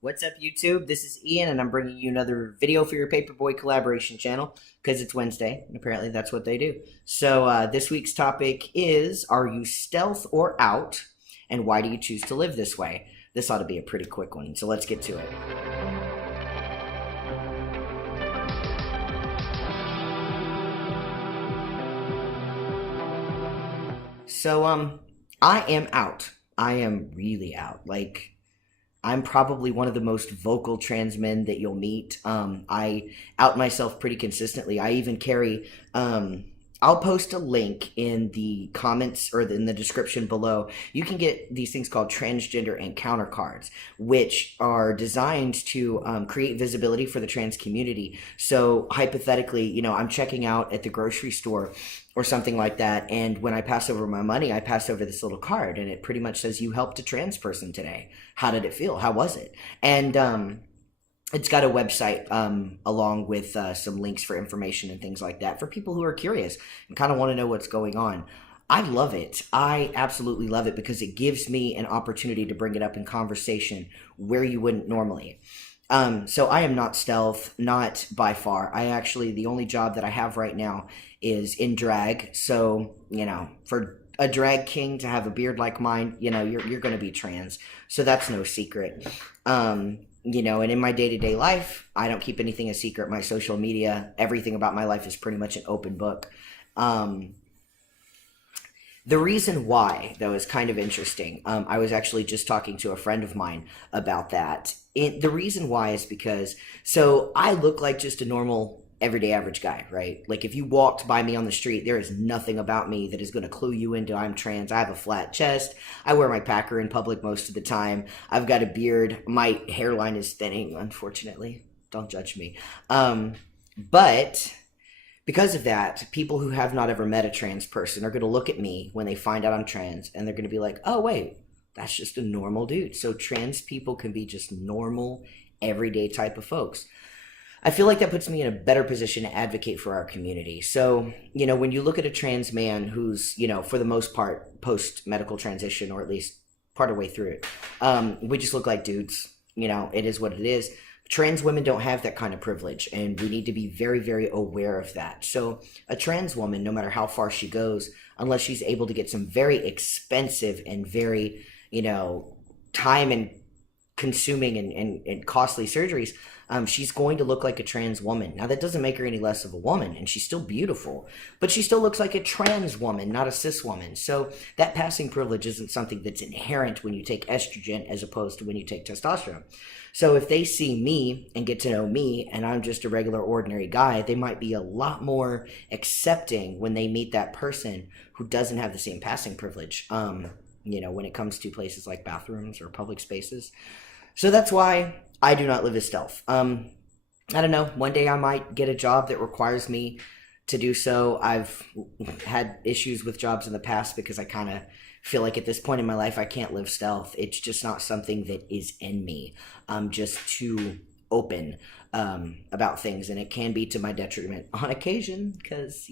What's up, YouTube? This is Ian, and I'm bringing you another video for your Paperboy collaboration channel because it's Wednesday, and apparently that's what they do. So this week's topic is, are you stealth or out, and why do you choose to live this way? This ought to be a pretty quick one, so let's get to it. So I am out. I am really out. Like, I'm probably one of the most vocal trans men that you'll meet. I out myself pretty consistently. I even carry, I'll post a link in the comments or in the description below. You can get these things called transgender encounter cards, which are designed to create visibility for the trans community. So hypothetically, I'm checking out at the grocery store or something like that, and when I pass over my money, I pass over this little card, and it pretty much says, you helped a trans person today. How did it feel? How was it? And it's got a website along with some links for information and things like that for people who are curious and kind of want to know what's going on. I love it. I absolutely love it because it gives me an opportunity to bring it up in conversation where you wouldn't normally. So I am not stealth, not by far. The only job that I have right now is in drag. So, for a drag king to have a beard like mine, you're going to be trans. So that's no secret. And in my day-to-day life, I don't keep anything a secret. My social media, everything about my life is pretty much an open book. The reason why, though, is kind of interesting. I was actually just talking to a friend of mine about that. The reason why is because, so I look like just a normal, everyday average guy, right? Like if you walked by me on the street, there is nothing about me that is going to clue you into I'm trans. I have a flat chest. I wear my packer in public most of the time. I've got a beard. My hairline is thinning, unfortunately. Don't judge me. But because of that, people who have not ever met a trans person are going to look at me when they find out I'm trans, and they're going to be like, oh, wait, that's just a normal dude. So trans people can be just normal, everyday type of folks. I feel like that puts me in a better position to advocate for our community. So, when you look at a trans man who's, for the most part, post-medical transition, or at least part of the way through it, we just look like dudes. It is what it is. Trans women don't have that kind of privilege, and we need to be very, very aware of that. So a trans woman, no matter how far she goes, unless she's able to get some very expensive and very, time and consuming and costly surgeries, she's going to look like a trans woman. Now, that doesn't make her any less of a woman, and she's still beautiful, but she still looks like a trans woman, not a cis woman. So that passing privilege isn't something that's inherent when you take estrogen as opposed to when you take testosterone. So if they see me and get to know me, and I'm just a regular, ordinary guy, they might be a lot more accepting when they meet that person who doesn't have the same passing privilege, when it comes to places like bathrooms or public spaces. So that's why I do not live as stealth. I don't know. One day I might get a job that requires me to do so. I've had issues with jobs in the past because I kind of feel like at this point in my life I can't live stealth. It's just not something that is in me. I'm just too open about things, and it can be to my detriment on occasion because,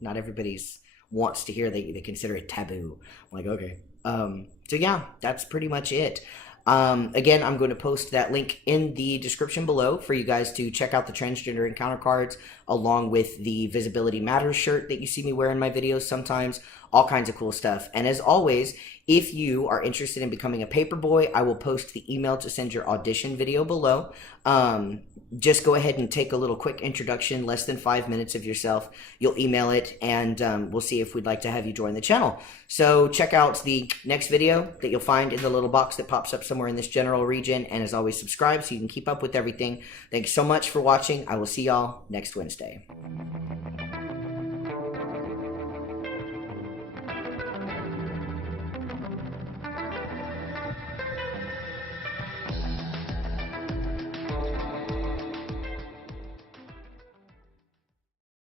not everybody's wants to hear. They consider it taboo. I'm like, okay. So yeah, that's pretty much it. Again, I'm going to post that link in the description below for you guys to check out the transgender encounter cards, along with the Visibility Matters shirt that you see me wear in my videos sometimes, all kinds of cool stuff. And as always, if you are interested in becoming a paperboy, I will post the email to send your audition video below. Just go ahead and take a little quick introduction, less than 5 minutes of yourself. You'll email it, and we'll see if we'd like to have you join the channel. So check out the next video that you'll find in the little box that pops up somewhere in this general region. And as always, subscribe so you can keep up with everything. Thanks so much for watching. I will see y'all next Wednesday.